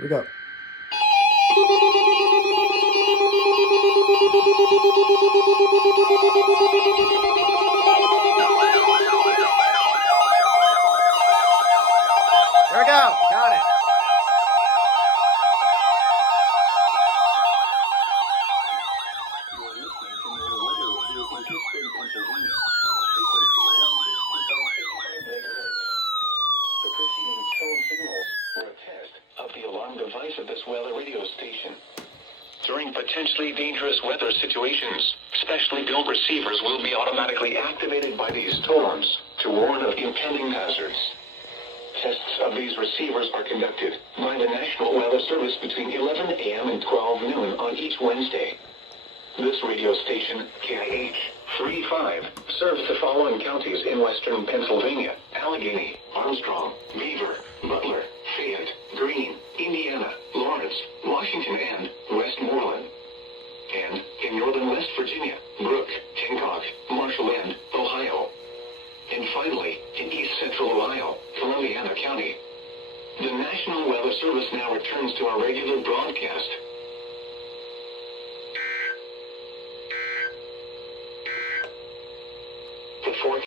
Here we go. There we go. Got it. The preceding tone signals were a test of the alarm device of this weather radio station. During potentially dangerous weather situations, specially built receivers will be automatically activated by these tones to warn of impending hazards. Tests of these receivers are conducted by the National Weather Service between 11 a.m. and 12 noon on each Wednesday. This radio station, KIH 35, serves the following counties in western Pennsylvania: Allegheny, Armstrong, Beaver, Butler, Fayette, Greene, Indiana, Lawrence, Washington, and Westmoreland. And in northern West Virginia, Brooke, Hancock, Marshall, and Ohio. And finally, in east central Ohio, Columbiana County. The National Weather Service now returns to our regular broadcast. The fourth